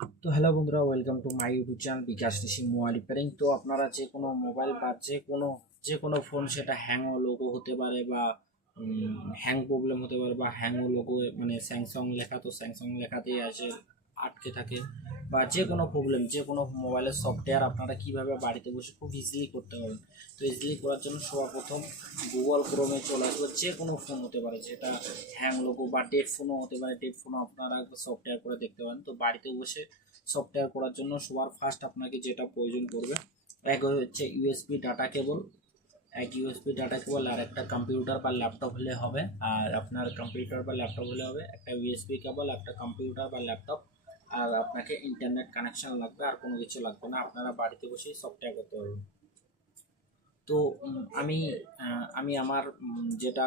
তো হ্যালো বন্ধুরা welcome to my YouTube channel Bikash Rishi mobile repairing তো আপনারা যে কোনো মোবাইল বা যে কোনো যে কোনো ফোন সেটা হ্যাং লোগো হতে পারে বা হ্যাং প্রবলেম হতে পারে বা হ্যাংও লোগো মানে স্যামসাং লেখা, তো স্যামসাং লেখাতেই আসে। আটকে থাকে বা যে কোনো প্রবলেম যে কোনো মোবাইলের সফটওয়্যার আপনারা কীভাবে বাড়িতে বসে খুব ইজিলি করতে পারবেন। তো ইজিলি করার জন্য সর্বপ্রথম গুগল ক্রোমে চলে আসবে, যে কোনো ফোন হতে পারে, যেটা হ্যাং লোগো বা ডেড ফোনও হতে পারে ডেড ফোনও আপনারা সফটওয়্যার করে দেখতে পারেন। তো বাড়িতে বসে সফটওয়্যার করার জন্য সবার ফার্স্ট আপনাকে যেটা প্রয়োজন পড়বে, এক হচ্ছে ইউএসবি ডাটা কেবল এক ইউএসবি ডাটা কেবল আর একটা কম্পিউটার বা ল্যাপটপ হলে হবে, আর আপনার কম্পিউটার বা ল্যাপটপ হলে হবে একটা ইউএসবি কেবল একটা কম্পিউটার বা ল্যাপটপ আর আপনাকে ইন্টারনেট কানেকশন লাগবে, আর কোনো কিছু লাগবে না। আপনারা বাড়িতে বসেই সফটওয়্যার করতে পারবেন। তো আমি আমি আমার যেটা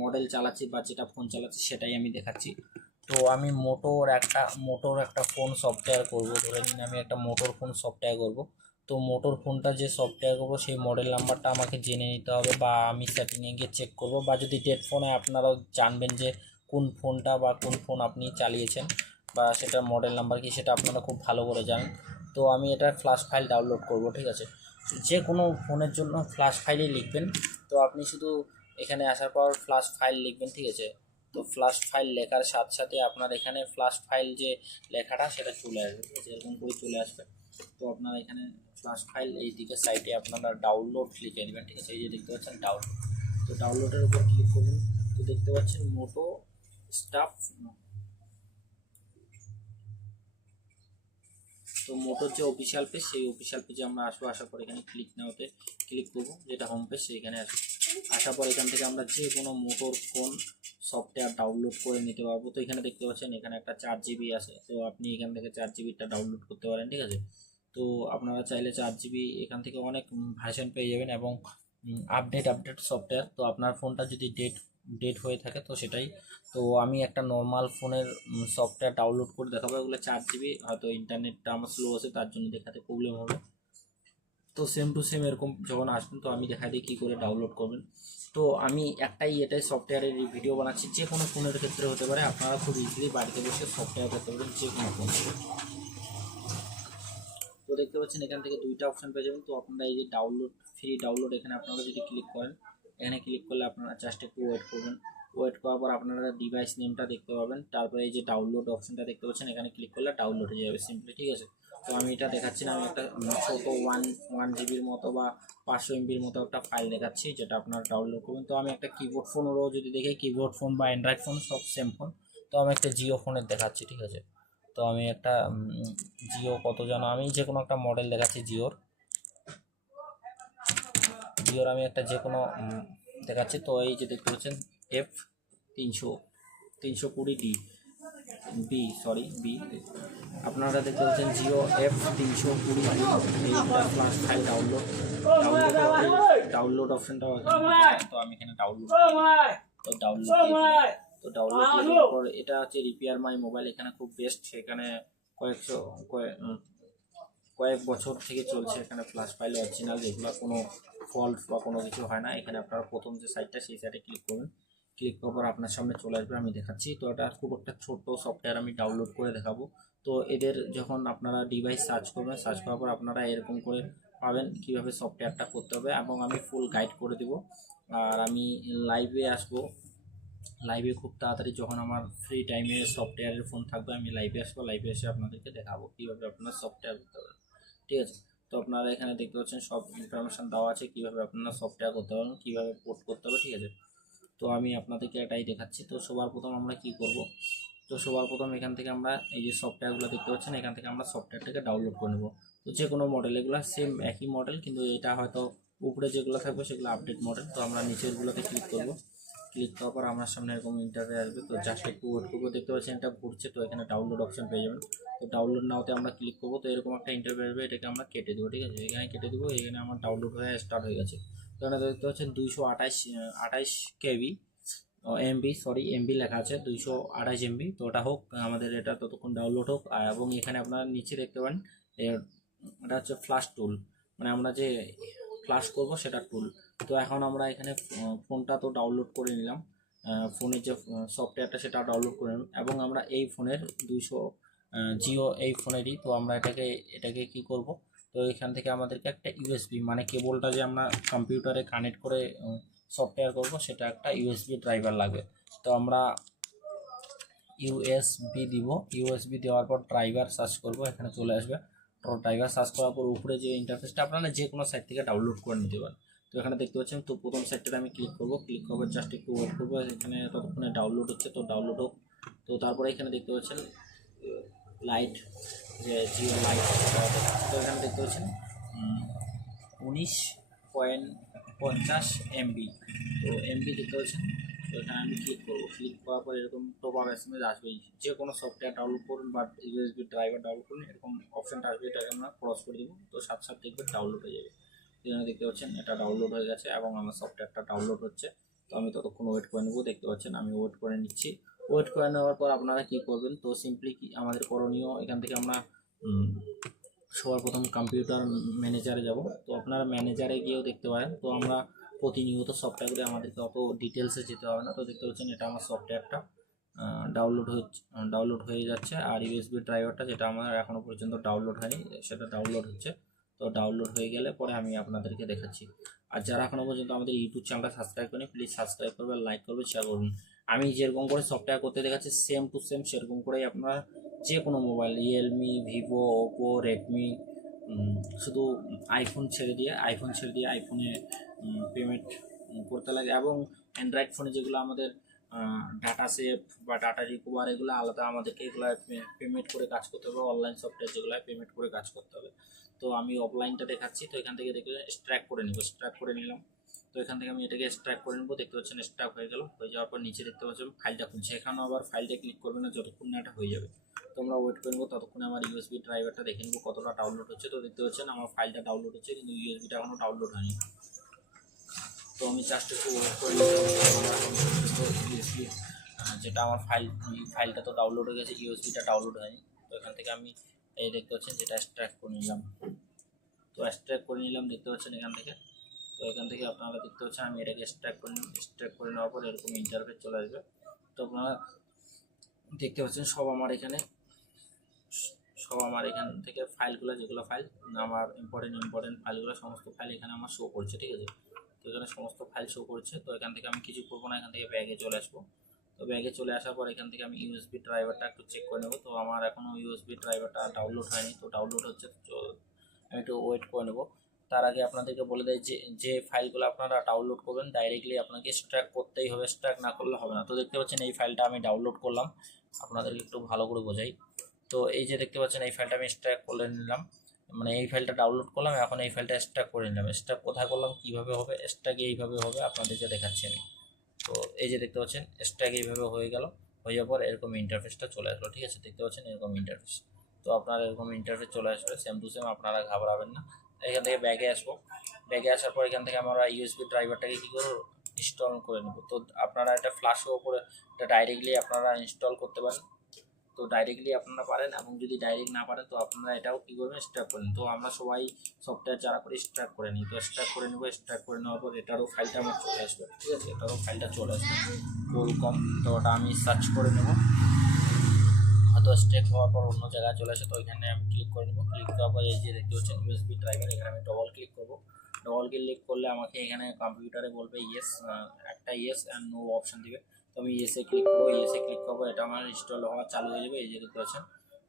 মডেল চালাচ্ছি বা যেটা ফোন চালাচ্ছি সেটাই আমি দেখাচ্ছি। তো আমি মোটোর একটা মোটোর একটা ফোন সফটওয়্যার করব। ধরে নিন আমি একটা মোটর ফোন সফটওয়্যার করব। তো মোটর ফোনটা যে সফটওয়্যার করব, সেই মডেল নাম্বারটা আমাকে জেনে নিতে হবে বা আমি সেটিংয়ে গিয়ে চেক করব। বা যদি ডেড ফোনে আপনারাও জানবেন যে কোন ফোনটা বা কোন ফোন আপনি চালিয়েছেন বা সেটার মডেল নাম্বার কি সেটা আপনারা খুব ভালো করে জানেন। তো আমি এটা ফ্ল্যাশ ফাইল ডাউনলোড করব, ঠিক আছে? যে কোনো ফোনের জন্য ফ্ল্যাশ ফাইলই লিখবেন। তো আপনি শুধু এখানে আসার পর ফ্ল্যাশ ফাইল লিখবেন, ঠিক আছে? তো ফ্ল্যাশ ফাইল লেখার সাথে সাথে আপনার এখানে ফ্ল্যাশ ফাইল যে লেখাটা সেটা চলে আসবে, ঠিক আছে? এরকম করে চলে আসবে। তো আপনার এখানে ফ্ল্যাশ ফাইল এই দিকে সাইডে আপনারা ডাউনলোড লিখে নেবেন, ঠিক আছে? এই যে দেখতে পাচ্ছেন ডাউনলোড তো ডাউনলোডের উপর ক্লিক করবেন তো দেখতে পাচ্ছেন মোটো স্টাফ তো মোটর যে অফিসিয়াল পেজ সেই অফিসিয়াল পেজে আমরা আসব। আসার পর এখানে ক্লিক নাওতে ক্লিক করব, যেটা হোম পেজ সেইখানে আসব। আসার পর এখান থেকে আমরা যে কোনো মোটর ফোন সফটওয়্যার ডাউনলোড করে নিতে পারব। তো এখানে দেখতে পাচ্ছেন, এখানে একটা চার জিবি আছে। তো আপনি এখান থেকে চার জিবিটা ডাউনলোড করতে পারেন, ঠিক আছে? তো আপনারা চাইলে চার জিবি এখান থেকে অনেক ভার্সন পেয়ে যাবেন এবং আপডেট আপডেট সফটওয়্যার তো আপনার ফোনটা যদি ডেট ডেট হয়ে থাকে তো সেটাই। তো আমি একটা নর্মাল ফোনের সফটওয়্যার ডাউনলোড করে দেখাবো। ওগুলো চার জিবি হয়তো ইন্টারনেটটা আমার স্লো আছে, তার জন্য দেখাতে প্রবলেম হবে। তো সেম টু সেম এরকম যখন আসবেন, তো আমি দেখাই দিই কী করে ডাউনলোড করবেন। তো আমি একটাই এটাই সফটওয়্যারের ভিডিও বানাচ্ছি, যে কোনো ফোনের ক্ষেত্রে হতে পারে। আপনারা খুব ইজিলি বাড়িতে বসে সফটওয়্যার করতে পারেন যে কোনো ফোন তো দেখতে পাচ্ছেন, এখান থেকে দুইটা অপশন পেয়ে যাবেন। তো আপনারা এই যে ডাউনলোড ফ্রি ডাউনলোড এখানে আপনারা যদি ক্লিক করেন এখানে ক্লিক করলে আপনারা জাস্ট একটু ওয়েট করবেন। ওয়েট করার পর আপনারা ডিভাইস নেমটা দেখতে পাবেন। তারপরে এই যে ডাউনলোড অপশনটা দেখতে পাচ্ছেন, এখানে ক্লিক করলে ডাউনলোড হয়ে যাবে সিম্পলি ঠিক আছে? তো আমি এটা দেখাচ্ছি না, আমি একটা ছোটো ওয়ান ওয়ান জিবির মতো বা পাঁচশো এমবির মতো একটা ফাইল দেখাচ্ছি, যেটা আপনারা ডাউনলোড করবেন। তো আমি একটা কিবোর্ড ফোনেরও যদি দেখি কিবোর্ড ফোন বা অ্যান্ড্রয়েড ফোন সব সেম ফোন তো আমি একটা জিও ফোনের দেখাচ্ছি, ঠিক আছে? তো আমি একটা জিও কত জানো আমি? যে কোনো একটা মডেল দেখাচ্ছি জিওর জিওর আমি একটা যে কোনো দেখাচ্ছি। তো এই যে দেখতে পাচ্ছেন এফ তিনশো তিনশো কুড়ি ডি বি সরি বি আপনারা দেখতে পাচ্ছেন জিও এফ তিনশো কুড়ি D flash file download download download অপশনটাও তো আমি এখানে ডাউনলোড তো ডাউনলোড তো ডাউনলোড করার পর এটা হচ্ছে রিপেয়ার মাই মোবাইল এখানে খুব বেস্ট এখানে কয়েকশো কয়েক কয়েক বছর থেকে চলছে এখানে ফ্লাশ ফাইল অরিজিনাল যেগুলো কোনো ফল্ট বা কোনো কিছু হয় না। এখানে আপনারা প্রথম যে সাইটটা সেই সাইটে ক্লিক করবেন ক্লিক করার পর আপনার সামনে চলে আসবে, আমি দেখাচ্ছি। তো এটা খুব একটা ছোট্ট সফটওয়্যার আমি ডাউনলোড করে দেখাবো। তো এদের যখন আপনারা ডিভাইস সার্চ করবেন সার্চ করার পর আপনারা এরকম করে পাবেন কীভাবে সফটওয়্যারটা করতে হবে, এবং আমি ফুল গাইড করে দেব। আর আমি লাইভে আসব। লাইভে খুব তাড়াতাড়ি যখন আমার ফ্রি টাইমে সফটওয়্যারের ফোন থাকবে, আমি লাইভে আসব। লাইভে এসে আপনাদেরকে দেখাবো কীভাবে আপনার সফটওয়্যার করতে পারবেন ঠিক আছে? তো আপনারা এখানে দেখতে পাচ্ছেন সব ইনফরমেশান দেওয়া আছে, কীভাবে আপনারা সফটওয়্যার করতে পারবেন, কীভাবে পোর্ট করতে হবে, ঠিক আছে? তো আমি আপনাদেরকে এটাই দেখাচ্ছি। তো সবার প্রথম আমরা কি করব? তো সবার প্রথম এখান থেকে আমরা এই যে সফটওয়্যারগুলো দেখতে পাচ্ছেন, এখান থেকে আমরা সফটওয়্যারটাকে ডাউনলোড করে নেব। তো যে কোনো মডেল এগুলো সেম একই মডেল কিন্তু এটা হয়তো উপরে যেগুলো থাকবে, সেগুলো আপডেট মডেল তো আমরা নিচেরগুলোতে ক্লিক করব। ক্লিক করার পর আমার সামনে এরকম ইন্টারভিউ আসবে। তো জাস্ট একটু ওয়েট করব, দেখতে পাচ্ছেন এটা ঘুরছে, তো এখানে ডাউনলোড অপশন পেয়ে যাবেন। তো ডাউনলোড নাওতে আমরা ক্লিক করব, তো এরকম একটা ইন্টারভিউ আসবে, এটাকে আমরা কেটে দেবো, ঠিক আছে? এখানে কেটে দেবো, এখানে আমার ডাউনলোড হয়ে স্টার্ট হয়ে গেছে। তো এখানে দেখতে পাচ্ছেন দুইশো আঠাশ আঠাশ কেবি এমবি সরি এমবি লেখা আছে, দুইশো আঠাশ এমবি তো ওটা হোক, আমাদের এটা ততক্ষণ ডাউনলোড হোক এবং এখানে আপনারা নিচে দেখতে পান এটা হচ্ছে ফ্লাশ টুল মানে আমরা যে ফ্লাশ করব সেটা টুল তো এখন আমরা এখানে ফোনটা তো ডাউনলোড করে নিলাম। ফোনের যে সফটওয়্যারটা সেটা ডাউনলোড করে নিলাম এবং আমরা এই ফোনের দুইশো জিও এই ফোনেরই, তো আমরা এটাকে এটাকে কি করব? তো এখান থেকে আমাদেরকে একটা ইউএসবি মানে কেবলটা যে আমরা কম্পিউটারে কানেক্ট করে সফটওয়্যার করব, সেটা একটা ইউএসবি ড্রাইভার লাগবে। তো আমরা ইউএসবি দিব। ইউএসবি দেওয়ার পর ড্রাইভার সার্চ করব, এখানে চলে আসবে। ড্রাইভার সার্চ করার পর উপরে যে ইন্টারফেসটা আপনারা যে কোনো সাইট থেকে ডাউনলোড করে নিতে পারেন। তো এখানে দেখতে পাচ্ছেন, তো প্রথম সাইটটাতে আমি ক্লিক করব। ক্লিক করব জাস্ট একটু ওয়েট করব। এখানে ততক্ষণে ডাউনলোড হচ্ছে, তো ডাউনলোড হোক। তো তারপরে এখানে দেখতে পাচ্ছেন লাইট যে জিও লাইট তো এখানে দেখতে পাচ্ছেন উনিশ পয়েন্ট পঞ্চাশ এমবি তো এমবি দেখতে পাচ্ছেন, তো এখানে আমি ক্লিক করব। ক্লিক করার পর এরকম top up S M S আসবেই। যে কোনো সফটওয়্যার ডাউনলোড করুন বা ইউএসবি ড্রাইভার ডাউনলোড করুন, এরকম অপশানটা আসবে, এটাকে আমরা ক্রস করে দেবো। তো সাথে সাথে দেখবেন ডাউনলোড হয়ে যাবে। এখানে দেখতে পাচ্ছেন এটা ডাউনলোড হয়ে গেছে এবং আমার সফটওয়্যারটা ডাউনলোড হচ্ছে। তো আমি ততক্ষণ ওয়েট করে নেব, দেখতে পাচ্ছেন আমি ওয়েট করে নিচ্ছি। ওয়েট করে নেওয়ার পর আপনারা কি করবেন? তো সিম্পলি কি আমাদের করণীয়, এখান থেকে আমরা সবার প্রথম কম্পিউটার ম্যানেজারে যাব। তো আপনারা ম্যানেজারে গিয়েও দেখতে পারেন। তো আমরা প্রতিনিয়ত সফটওয়্যারে আমাদেরকে অত ডিটেলসে যেতে হবে না। তো দেখতে পাচ্ছেন এটা আমার সফটওয়্যারটা ডাউনলোড হচ্ছে ডাউনলোড হয়ে যাচ্ছে। আর ইউএসবি ড্রাইভারটা যেটা আমার এখনও পর্যন্ত ডাউনলোড হয়নি, সেটা ডাউনলোড হচ্ছে। তো ডাউনলোড হয়ে গেলে পরে আমি আপনাদেরকে দেখাচ্ছি। আর যারা এখনও পর্যন্ত আমাদের ইউটিউব চ্যানেলটা সাবস্ক্রাইব করেনি প্লিজ সাবস্ক্রাইব করবেন লাইক করবেন শেয়ার করুন। আমি যেরকম করে সফটওয়্যার করতে দেখাচ্ছি সেম টু সেম সেরকম করেই আপনারা যে কোনো mobile Realme Vivo Oppo Redmi শুধু আইফোন ছেড়ে দিয়ে আইফোন ছেড়ে দিয়ে আইফোনে পেমেন্ট করতে লাগে। এবং অ্যান্ড্রয়েড ফোনে যেগুলো আমাদের ডাটা সেভ বা ডাটা রিকভার এগুলো আলাদা আমাদেরকে এগুলো পেমেন্ট করে কাজ করতে হবে অনলাইন সফটওয়্যার যেগুলো পেমেন্ট করে কাজ করতে হবে। তো আমি অফলাইনটা দেখাচ্ছি, তো এখান থেকে দেখলে স্ট্র্যাক করে নিব স্ট্র্যাক করে নিলাম। তো এখান থেকে আমি এটাকে স্ট্র্যাক করে নেব, দেখতে পাচ্ছেন স্ট্র্যাক হয়ে গেল, হয়ে যাওয়ার পর নিচে দেখতে পাচ্ছেন ফাইলটা খুলছে। এখানেও আবার ফাইলটা ক্লিক করবে না, যতক্ষণ না এটা হয়ে যাবে। তোমরা ওয়েট করে নেব, ততক্ষণে আমার ইউএসবি ড্রাইভারটা দেখে নেব কতটা ডাউনলোড হচ্ছে। তো দেখতে পাচ্ছেন আমার ফাইলটা ডাউনলোড হচ্ছে, কিন্তু ইউএসবিটা এখনও ডাউনলোড হয়নি। তো আমি জাস্ট একটু ওয়েট করে। ইউএসবি যেটা আমার ফাইল ফাইলটা তো ডাউনলোড হয়ে গেছে ইউএসবিটা ডাউনলোড হয়নি। তো এখান থেকে আমি এই দেখতে পাচ্ছেন যেটা স্ট্র্যাক করে নিলাম। তো স্ট্র্যাক করে নিলাম, দেখতে পাচ্ছেন এখান থেকে। তো এখান থেকে আপনারা দেখতে পাচ্ছেন আমি এটাকে স্ট্র্যাক করে নিলাম। স্ট্র্যাক করে নেওয়ার পর এরকম ইন্টারফেস চলে আসবে। তো আপনারা দেখতে পাচ্ছেন সব আমার এখানে, সব আমার এখান থেকে ফাইলগুলো যেগুলো ফাইল আমার ইম্পর্টেন্ট ইম্পর্টেন্ট ফাইলগুলো সমস্ত ফাইল এখানে আমার শো করছে, ঠিক আছে? তো এখানে সমস্ত ফাইল শো করছে, তো এখান থেকে আমি কিছু করব না, এখান থেকে ব্যাগে চলে আসব। তো ব্যাগে চলে আসার পর এখান থেকে আমি ইউএসবি ড্রাইভারটা একটু চেক করে নেব। তো আমার এখনও ইউএসবি ড্রাইভারটা ডাউনলোড হয়নি, তো ডাউনলোড হচ্ছে আমি একটু ওয়েট করে নেব। তার আগে আপনাদেরকে বলে দেয় যে যে ফাইলগুলো আপনারা ডাউনলোড করবেন ডাইরেক্টলি আপনাকে স্ট্র্যাক করতেই হবে স্ট্র্যাক না করলে হবে না। তো দেখতে পাচ্ছেন এই ফাইলটা আমি ডাউনলোড করলাম, আপনাদেরকে একটু ভালো করে বোঝাই। তো এই যে দেখতে পাচ্ছেন, এই ফাইলটা আমি স্ট্র্যাক করে নিলাম। মানে এই ফাইলটা ডাউনলোড করলাম, এখন এই ফাইলটা স্ট্র্যাক করে নিলাম। স্ট্র্যাক কোথায় করলাম, কীভাবে হবে স্ট্র্যাক এইভাবে হবে, আপনাদেরকে দেখাচ্ছি আমি। তো এই যে দেখতে পাচ্ছেন স্ট্র্যাক এইভাবে হয়ে গেল। হয়ে যাওয়ার পর এরকম ইন্টারফেসটা চলে আসলো, ঠিক আছে? দেখতে পাচ্ছেন এরকম ইন্টারফেস তো আপনার এরকম ইন্টারফেস চলে আসবে সেম টু সেম আপনারা ঘাবড়াবেন না। এখান থেকে ব্যাগে আসব। ব্যাগে আসার পর এখান থেকে আমরা ইউএসবি ড্রাইভারটাকে কী করব? ইনস্টল করে নেব। তো আপনারা এটা ফ্ল্যাশও করে এটা ডাইরেক্টলি আপনারা ইনস্টল করতে পারেন। তো ডাইরেক্টলি আপনারা পারেন এবং যদি ডাইরেক্ট না পারেন তো আপনারা এটাও কী করবেন স্ট্র্যাক করেন। তো আমরা সবাই সফটওয়্যার যারা করে স্ট্র্যাক করে নিই। তো স্ট্র্যাক করে নেব স্ট্র্যাক করে নেওয়ার পর এটারও ফাইলটা আমার চলে আসবে, ঠিক আছে? এটারও ফাইলটা চলে আসবে। কম তো ওটা আমি সার্চ করে নেব। হয়তো স্ট্রেক হওয়ার পর অন্য জায়গায় চলে আসে, তো ওইখানে আমি ক্লিক করে নেব। ক্লিক করার পর এই যে দেখতে হচ্ছেন ইউএসবি ড্রাইভার এখানে আমি ডবল ক্লিক করব। ডবল ক্লিক করলে আমাকে এখানে কম্পিউটারে বলবে ইয়েস একটা ইয়েস অ্যান্ড নো অপশান দিবে। তো আমি ইয়েসে ক্লিক করব ইয়েসে ক্লিক করব এটা আমার ইনস্টল হওয়া চালু হয়ে যাবে এই যে দেখতে পাচ্ছেন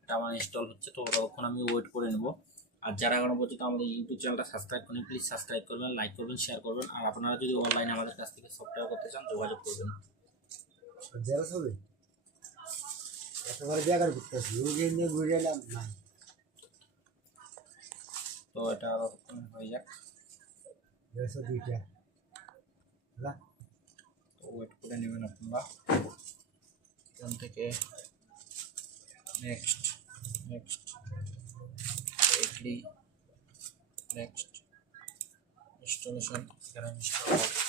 এটা আমার ইনস্টল হচ্ছে তো তখন আমি ওয়েট করে নেব। আর যারা এখনও পর্যন্ত আমাদের ইউটিউব চ্যানেলটা সাবস্ক্রাইব করেন প্লিজ সাবস্ক্রাইব করবেন লাইক করবেন শেয়ার করবেন। আর আপনারা যদি অনলাইনে আমাদের কাছ থেকে সফটওয়্যার করতে চান যোগাযোগ করবেন। জেরক্স হবে? একেবারে নিয়ে ঘুরে এলাম না তো এটা হয়ে যাক। দেড়শো দুইটা। ওয়েট করে নেবেন আপনারা এখান থেকে next next agree next installation এখানে ইনস্টল